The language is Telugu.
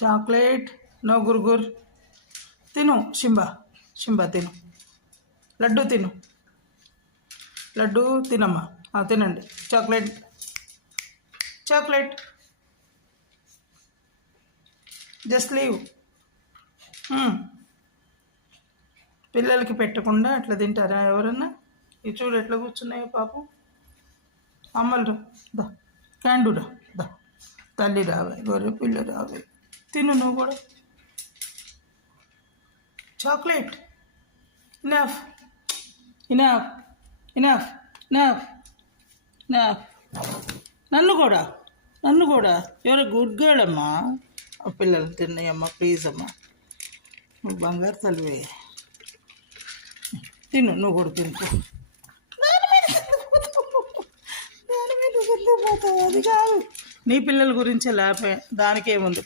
Chocolate no గుర్గుర్. తిను షింబా, షింబా తిను. లడ్డు తిను, లడ్డు తినమ్మా. తినండి. Chocolate, chocolate. Just leave. పిల్లలకి పెట్టకుండా అట్లా తింటారా ఎవరన్నా? ఇది చూడు ఎట్లా కూర్చున్నాయో పాపం. అమ్మలు రా, దా క్యాండు రా, దా తల్లి రావే, గొర్రె పిల్ల రావే. తిను నువ్వు కూడా. Chocolate. Enough, enough, enough, enough, enough. నన్ను కూడా, నన్ను కూడా. ఎవరో గుడ్ గర్ల్ అమ్మా. పిల్లలు తిన్నాయమ్మా, ప్లీజ్ అమ్మా. నువ్వు బంగారు తల్లివే. తిను నువ్వు కూడా తినుకో. దాని మీద పోతావు, అది కాదు. నీ పిల్లల గురించే లేపే, దానికేముంది.